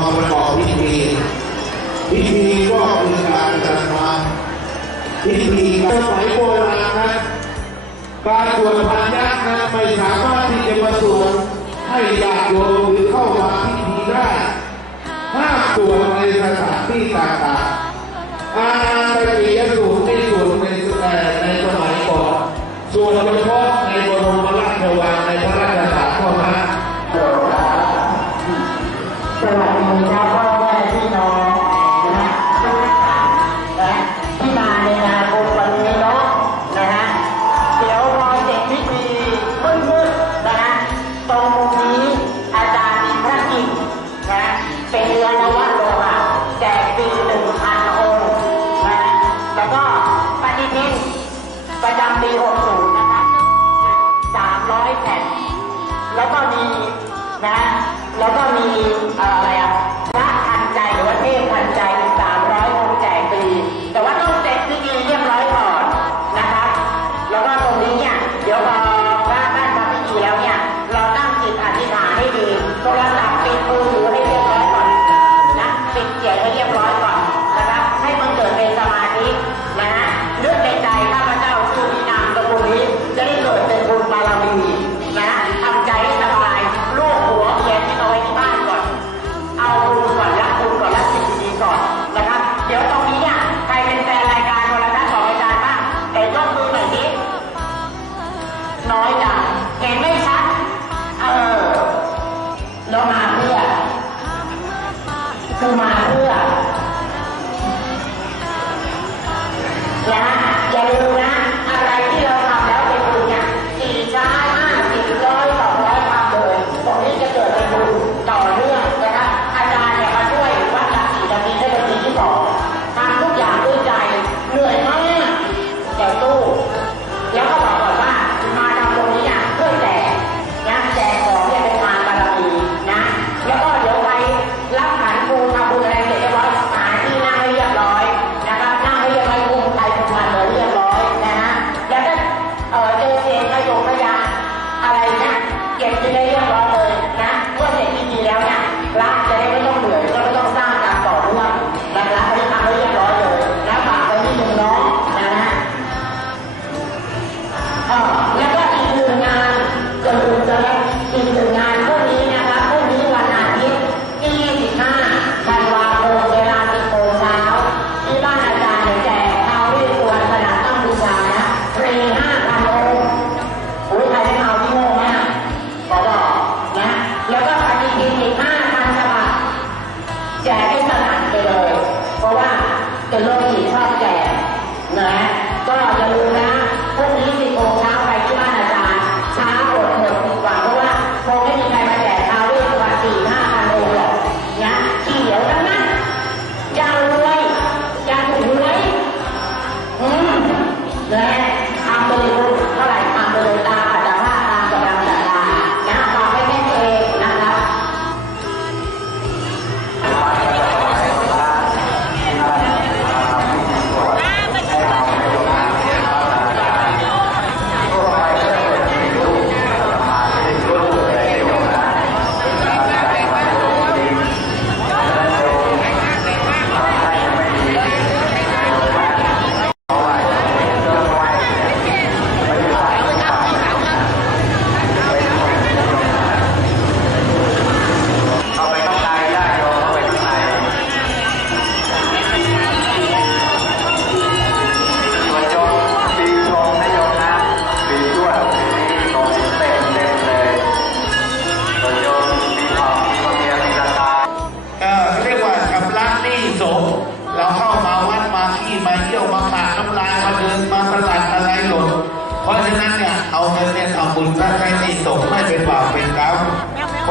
มาประกอบพิธีพิธีก็คือการจัดงานพิธีสมัยโบราณนะการตรวจพันยักษ์นะไม่สามารถที่จะมาตรวจให้ญาติโยมหรือเข้ามาพิธีได้ห้ามตรวจในสถานที่ต่างๆอาณาจักรยสูงที่อยู่ในในสมัยก่อนส่วนเฉพาะ แล้วก็มีนะแล้วก็มีอ่า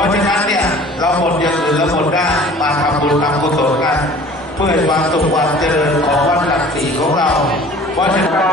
พราะฉะนั้นเนี่ยเราหมดอย่างอื่นเราหมดได้มาทำบุญทำกุศลกัน เพื่อความสุขความเจริญของวัดหลักสีของเราเพราะฉะนั้น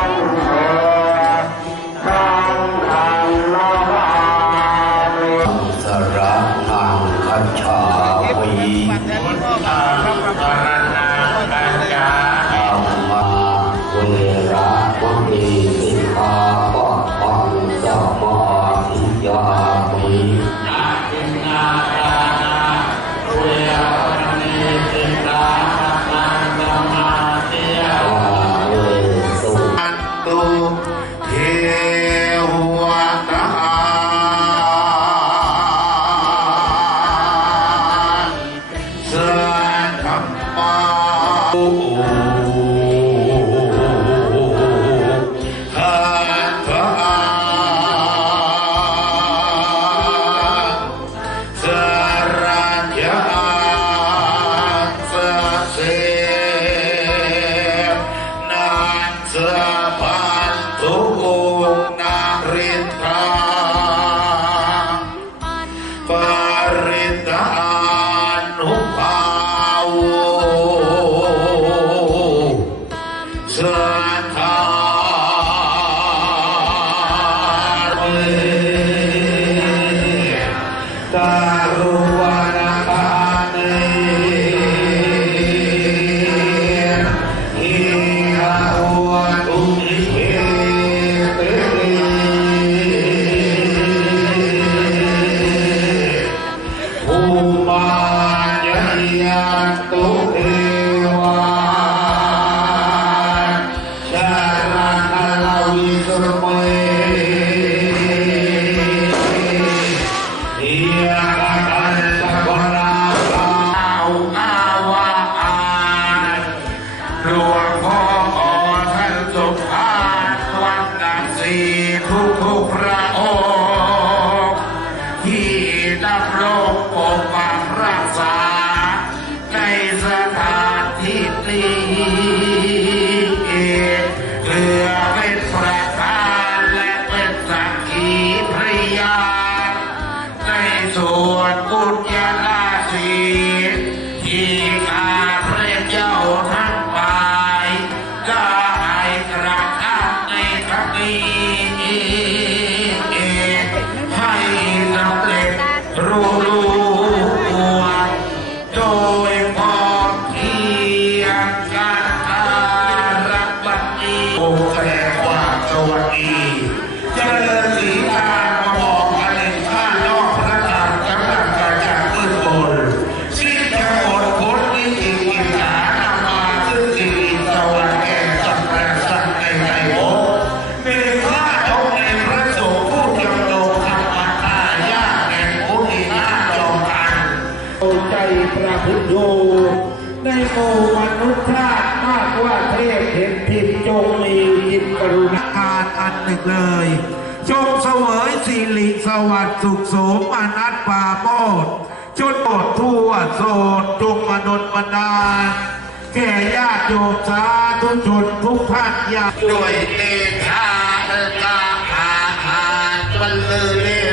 วัสดิ์สุขสมอนัตปาโมดจนหมดทั่วโสดจงมนดลบันดาลแก่ญาติโยมสาธุชนทุกภาคยาด้วยเตชะเกาหาหาวันเลย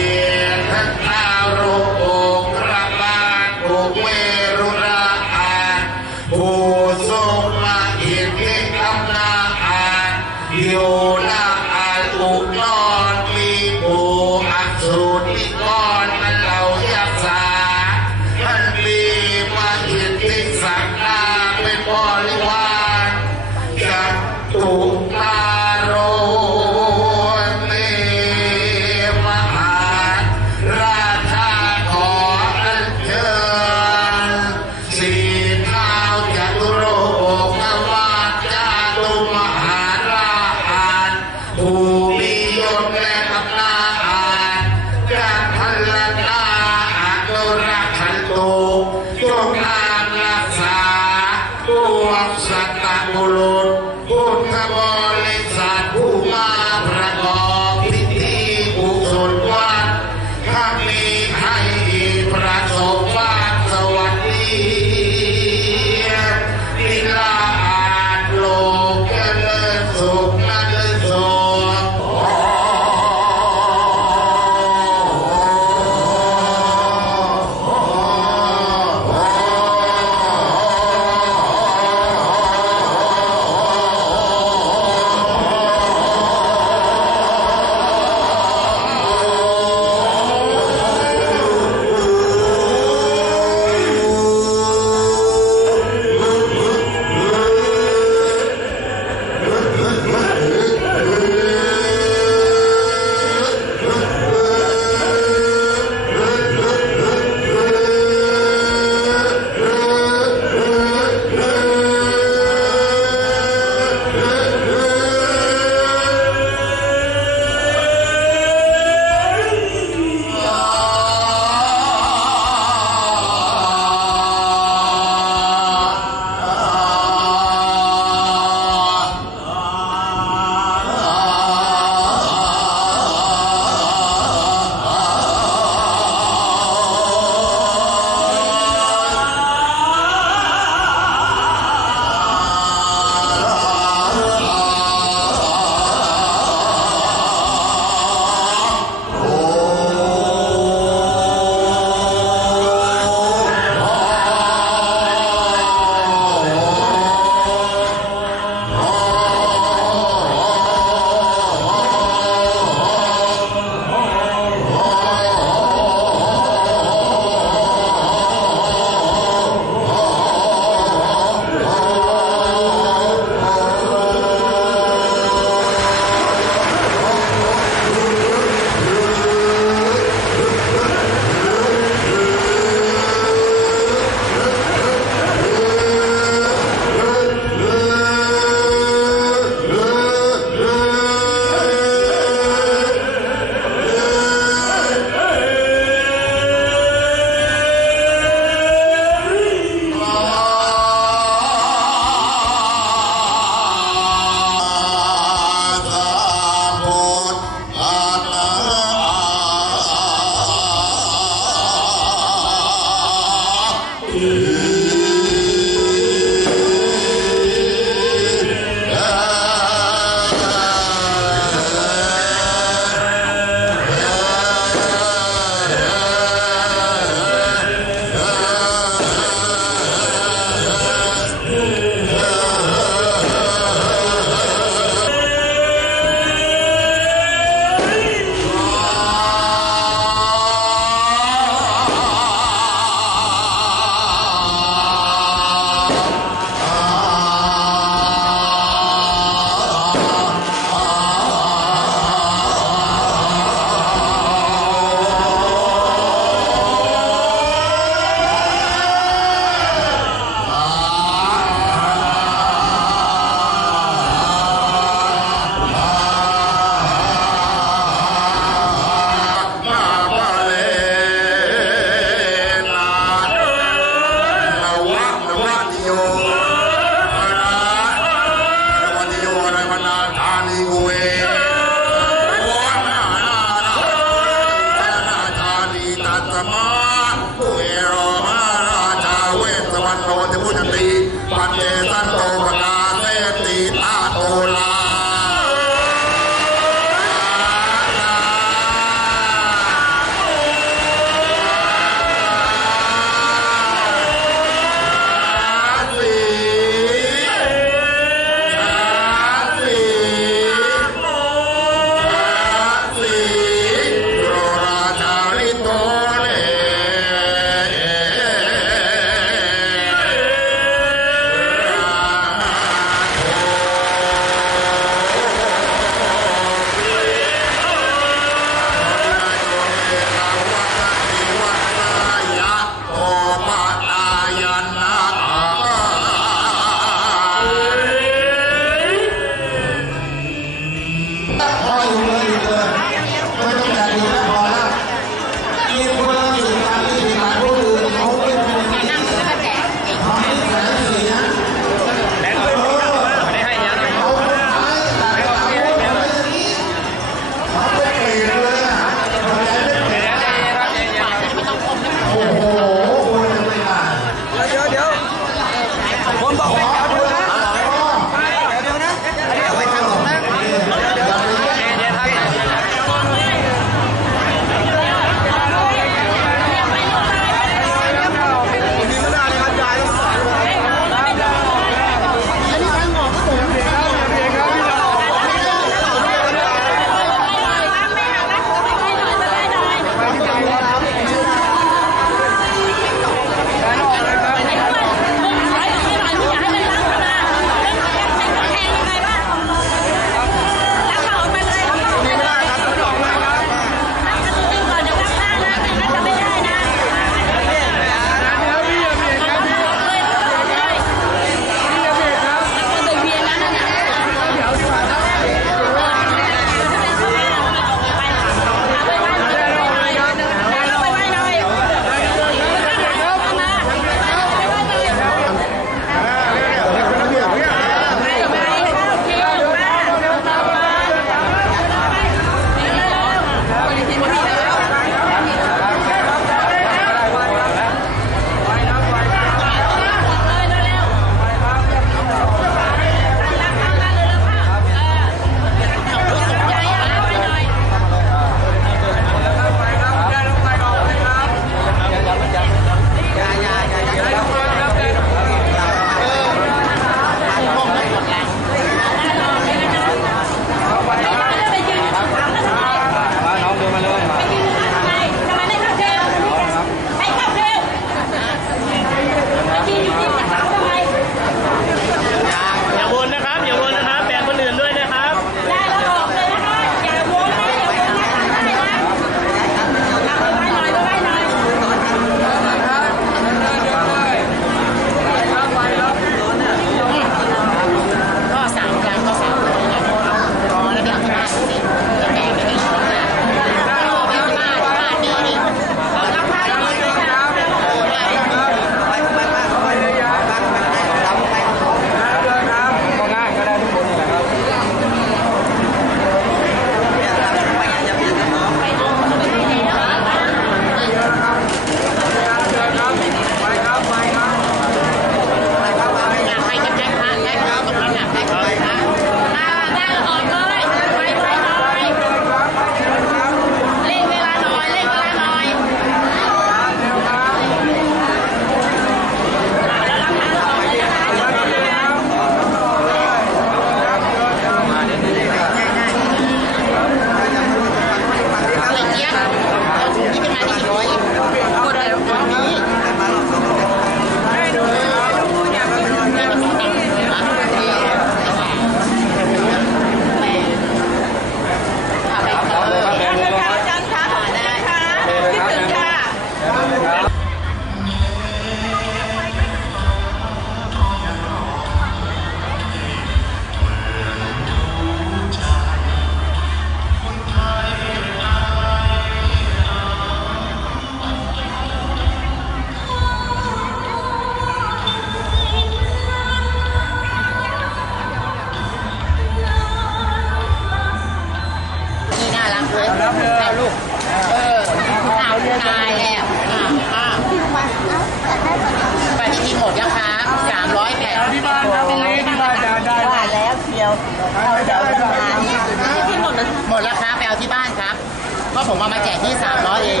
ผมเอามาแจกที่สามร้อยเอง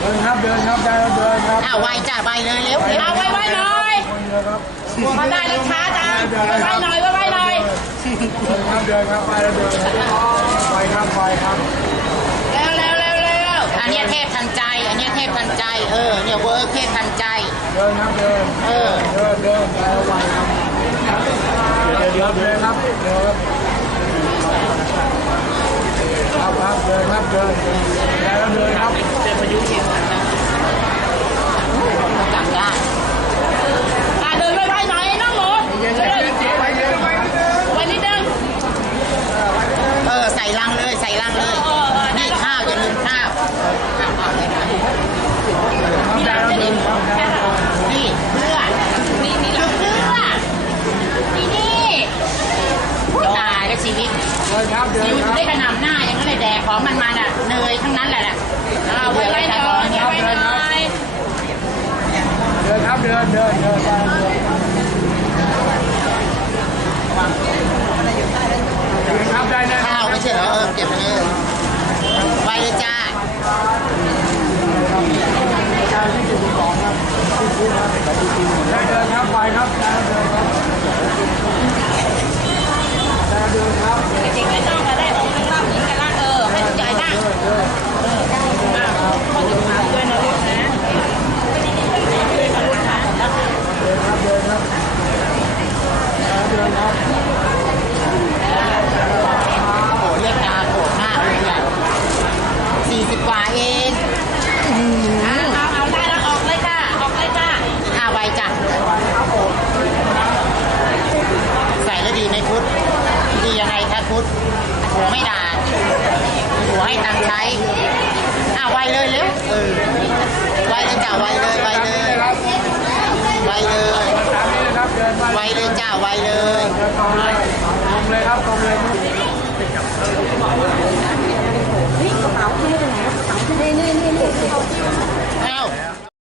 เดินครับเดินครับได้แล้วเดินครับอ้าวไวจ้าไวเลยเร็วเอาไวไวหน่อยมาได้แล้วช้าจังไวหน่อยไวไวหน่อยเดินครับเดินครับไปแล้วเดินไปครับไปครับเร็วเร็วเร็วเร็วอันเนี้ยเทพทันใจ อันเนี้ยเทพทันใจ เออเนี่ยเวิร์กเทพทันใจ เดินครับเดินเออเดินเดินไปแล้วไปครับเดี๋ยวเดี๋ยวเดินครับเดินครับครับ เดินครับเดินแล้วเดินครับเป็นพายุเข็นะจำได้อะเดินไวไวหน่อยน้องหมูเดินไปเดินไปเดินไว้นิดนึงเออใส่ลังเลยใส่ลังเลยนี่ข้าวอย่าลืมข้าวข้าวเอาเลยนะนี่เราจะเด็นนี่เพื่อนี่นี่เราเพื่อนี่นี่ตาย แล้วชีวิตเดินครับเดิชีนวิตครับได้กระหน่ำหน้าอย่างนั้นเลยแดกของมันมันอะเนยทั้งนั้นแหละน่ะเอาไว้ไว้หน่อยไว้หน่อยเดินครับเดินเดินเดินไปเดินครับได้แน่ข้าวไม่ใช่เหรอเออเก็บไปเลยไว้เลยจ้าได้เดินครับไปครับได้เดินครับได้ เดินครับเด็กไม่ต้องก็ได้องค์นึงล่าหนิงกันละเออให้ผู้ใหญ่นั่งเออสุดท้ายด้วยนะลูกนะด้วย ไวเลยไวเลยไวเลยไวเลยจ้าไวเลยตรงเลยครับตรงเลยเฮ้กระเป๋าเท่เลยนกระเป๋าเท่เน่เน่เน่